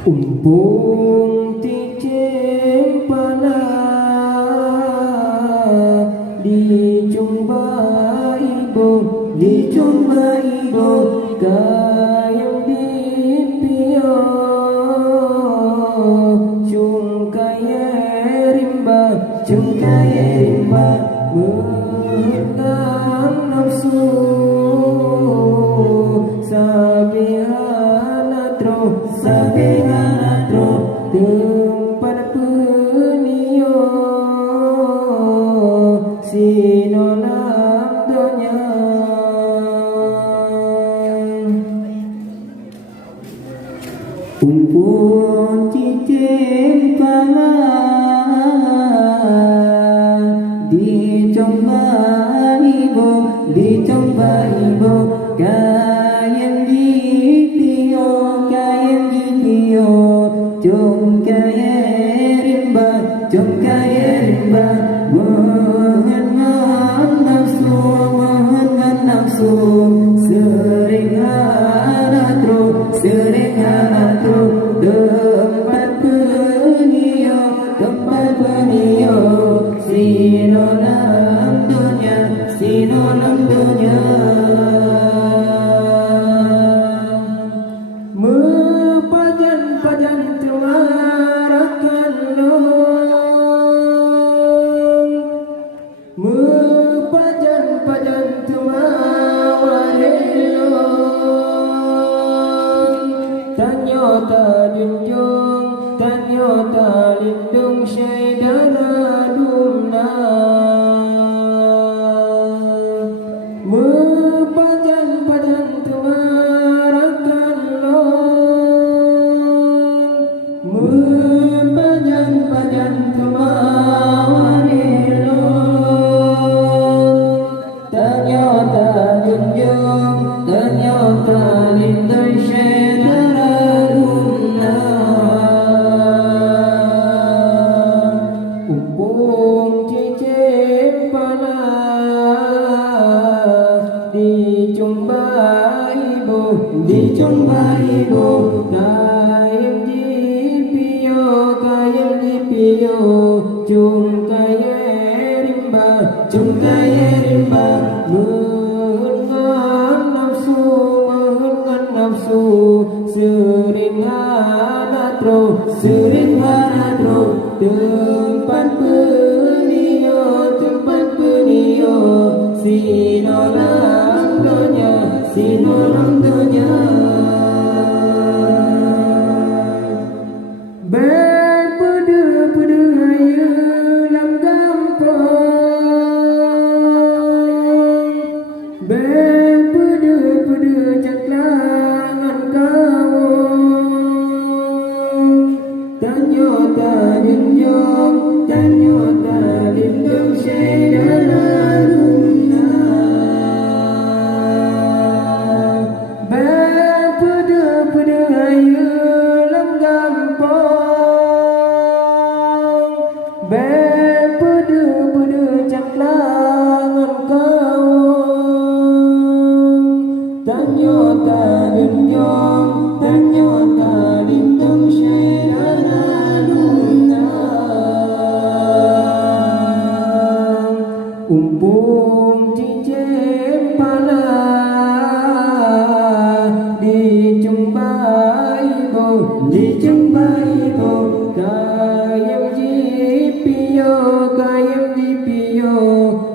Umpung dicempana dijumpai ibu kayang dipio cungkaye rimba menang nafsu sabihana tro tempat penio sinolam donya umpun cincin pala dicoba ibu kayang dipio cungkaye rimba mengenang nafsu sering hanatro tempat penio sinolam dunia mepajan temarakan mepajan temawarelong tanyota junjung tanyota lindung syaidana dumna mepajan temarakan long mepajan temawarelong tanyota junjung tanyota lindung syaidana dumna umpung cicempana dijumpai ibu kayang dipio cungkaye rimba mengenang nafsu sering hanatro tempat penio sinolam donya berpedu ayu lam gampang berpedu caklangan kawong tanyota junjung tanyota lindung syaidana dumna berpedu ayu lam gampang berpedu caklangan kawong tanyota junjung tanyota lindung syaidana dumna umpung cicempana dijumpai ibu kayang dipio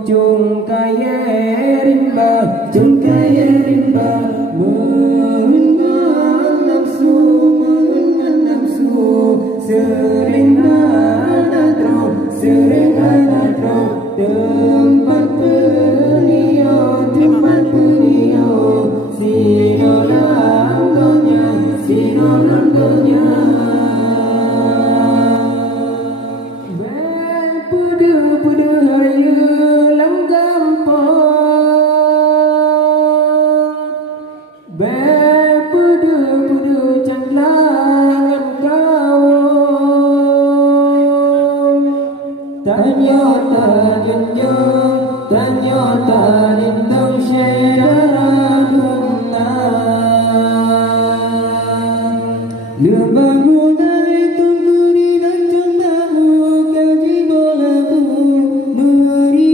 cungkaye rimba mengenang nafsu sering hanatro tempat penio sinolam donya berpedu ayu lam gampang berpedu caklangan kawong tanyota junjung tanyota lindung syaidana dumna Bangunai tungguri dan cembahu kaji bolaku beri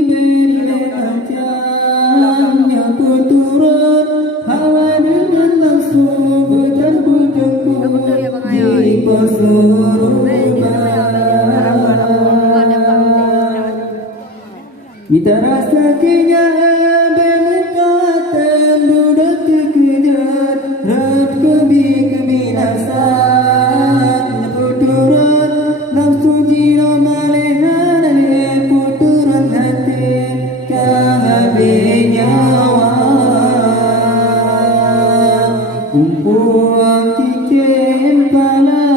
macamnya puturan hawa dengan nafsu bercampur-campur di pesuruhan. Kita rasa kenyang berdekatan budak terkejar rat kebinasan puturan nafsu jiwa malehan puturan hati kehabis nyawa kumpulan cincin pala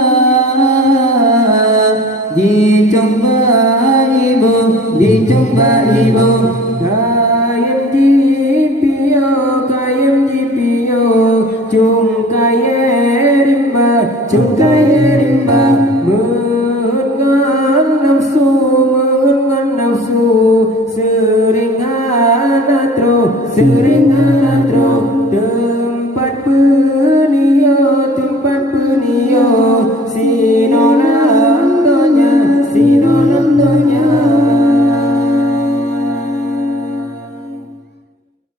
dicoba ibu kayem di pio chung kayerimba mengan nafsu sering anatro sering